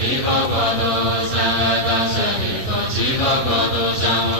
地佛国土，三恶道舍利佛，七佛国土，上无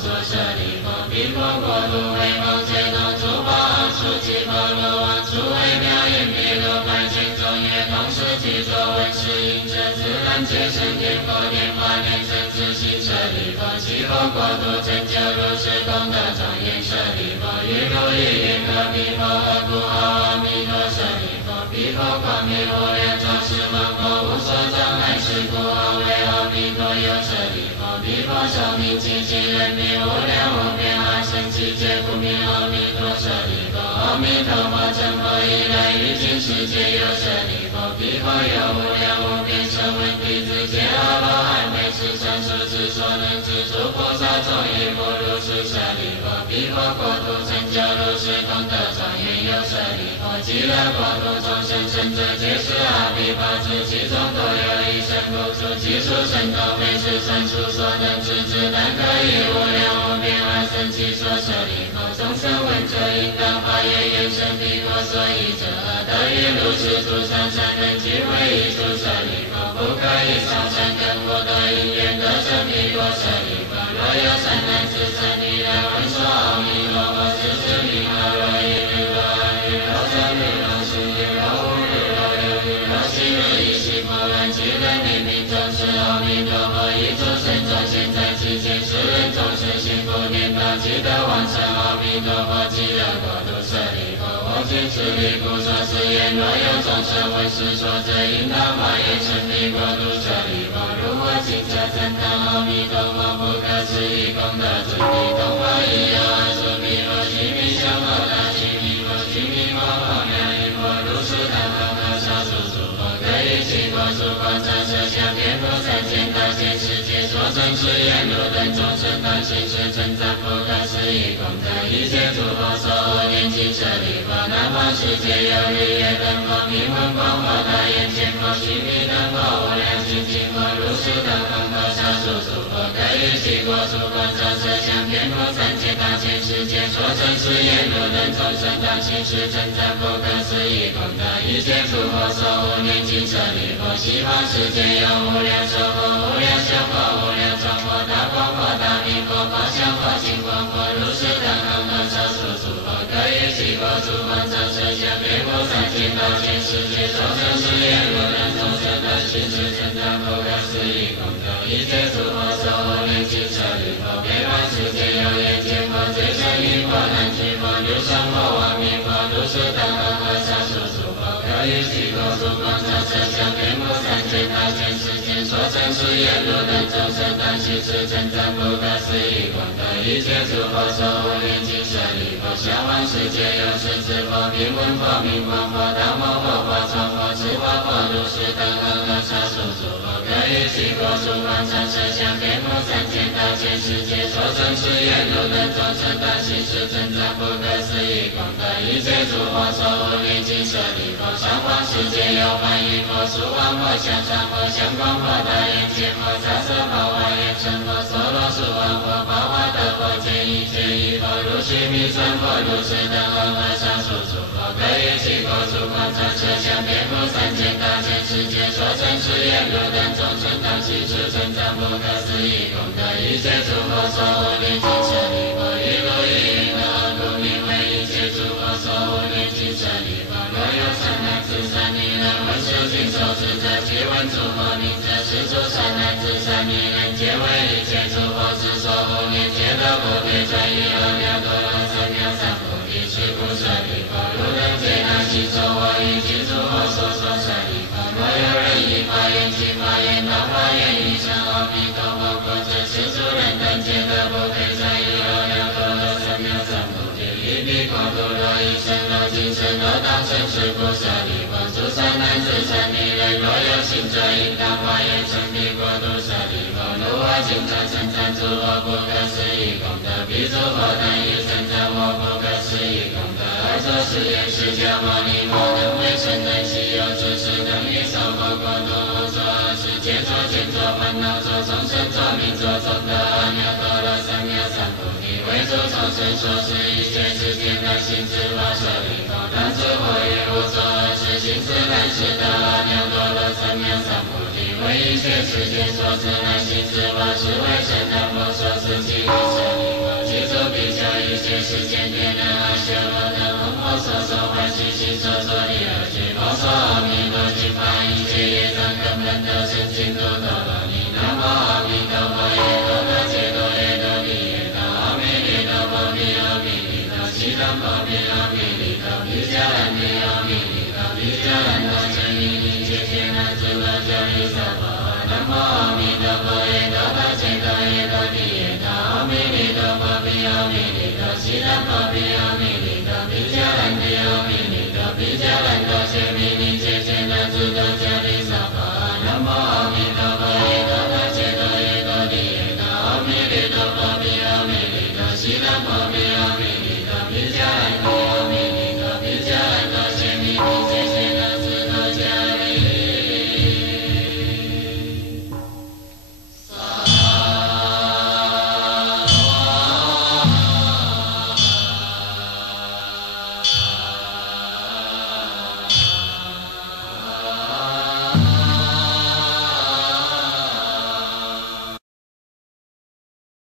作舍利弗，彼佛国土为梦界东诸佛阿处其佛罗王诸为妙音弥罗梵行中乐同时具作闻是音者自然界生天佛莲花莲生自性舍利弗，其佛国土成就如是功德庄严舍利弗，于如意云何彼佛何故阿弥陀舍利弗，彼佛光明无量庄严王佛无所障碍是故为阿弥陀有舍利弗，彼佛寿命清净人民无量无边阿僧祇劫不灭阿弥陀舍利弗，阿弥陀佛成佛以来于今世界有舍利弗，彼佛有无量无边声闻弟子皆阿罗汉为是善说之所能知诸菩萨众亦复如是舍利弗，彼佛国土成就如是功德庄严有舍利弗，极乐国土众生生者皆是阿弥陀主，其中多有一生不出其数神通为是善处所能知之，但可以无量无边阿僧祇说舍利弗，众生闻者应当发愿愿生彼国所依者，得于如是诸善善人即会依诸舍利弗，不可以少善根福德因缘得生彼国舍利弗，若有善男子善女人闻说阿弥陀佛是是名号，若一日若二日若三日若四日若五日若六日若七日以悉佛愿其人临命终时，阿弥陀佛以诸神众现在其间，世人众生幸福颠倒，积德往生阿弥陀佛极乐国土舍利弗，我今此力故作是言，若有众生闻是说者，应当发愿生彼国土舍利弗，如我今者赞叹阿弥陀佛不可思议功德之地，东方已有阿阇弥罗须弥相阿达须弥佛须弥摩诃妙音佛，如是等恒河少数诸佛，各于其国诸国长舍相遍覆三千大千世界，所证是言如等众生当行是称赞不可思议功德，一切诸佛所护念经舍利弗，南方世界有日月灯佛、明文光佛、大眼见佛、须弥灯佛、无量精进佛，如是等恒河少数诸佛，各于其国诸国长舍相遍覆三千大千世界，所证是言如等众生当行是称赞不可思议功德，一切诸佛所护念经舍利弗，西方世界有无量寿佛、无量相佛、无量庄佛、大光佛、大明佛、法相佛、金光佛，如是等恒河少数诸佛，各于其国诸国长舍相遍覆三千大千世界，所证是言如等众生当行是称赞不可思议功德，一切诸佛所护念经舍利弗，北方世界有眼见佛、最胜音佛、南俱佛、六相佛、王明佛，如是等恒河少数诸佛，各于其国诸国长舍相遍覆三千大千世界，所证是言如等众生当行是称赞不可思议功德，一切诸佛所护念经舍利弗，下方世界有十字佛、明文佛、明光佛、大摩佛、法幢佛、智化佛，如是等恒河少数诸佛，各于其国诸国长舍相遍覆三千大千世界，所证是言如等众生当行是称赞不可思议功德，一切诸佛所护念经舍利弗，上方世界有梵音佛、苏王佛、香常佛、香光佛、大眼见佛、萨舍佛、华严成佛、娑罗树王佛、法华德佛、见一切一佛、如须弥尊佛，如是等恒河少数诸佛，各于其国诸国长舍相遍覆三千大千世界，所证是言如等众生当行是称赞不可思议功德，一切诸佛所护念经舍利弗，于如意云何故名为一切诸佛所护念经舍利弗，若有善男子善女人闻是经受持者，即闻诸佛名者，是诸善男子善女人皆为一切诸佛之所护念，皆得不退转于阿耨多罗三藐三菩提，是故舍利弗，如等皆当信受我于其诸佛所说舍利弗，若有人以发愿其发愿当发愿于生阿弥陀佛国者，是诸人等皆得不退转于阿耨多罗三藐三菩提，于彼国土若一生若今生若当生，是故舍利弗，诸善男子善女人若有信者，应当发愿生彼国土舍利弗，如我今者称赞诸佛不可思议功德，彼诸佛等亦称赞我不可思议功德，而作是言释迦牟尼佛能为成能悉有知识，能于受佛国土无作恶事，皆作见作烦恼作众生作命作众得阿耨多罗三藐三菩提，为诸众生所示一切世间的行之法舍利弗，当知我于无作恶事，行之难是得阿耨多罗三藐三菩提，为一切世间所知难行之法，是为神难佛所示其力舍利世间天人阿修罗等红火所受欢喜心所作的恶趣佛说阿弥陀经翻译解业障根本都是净土陀罗尼。南无阿弥陀佛耶多他揭多耶多尼耶多阿弥利多波比阿弥利多悉达波比阿弥利多毗迦兰提阿弥利多毗迦兰多真因一切天南诸罗九利娑婆南无阿弥陀佛耶多他揭多耶多尼耶多阿弥利多波比阿弥利多悉达波比阿弥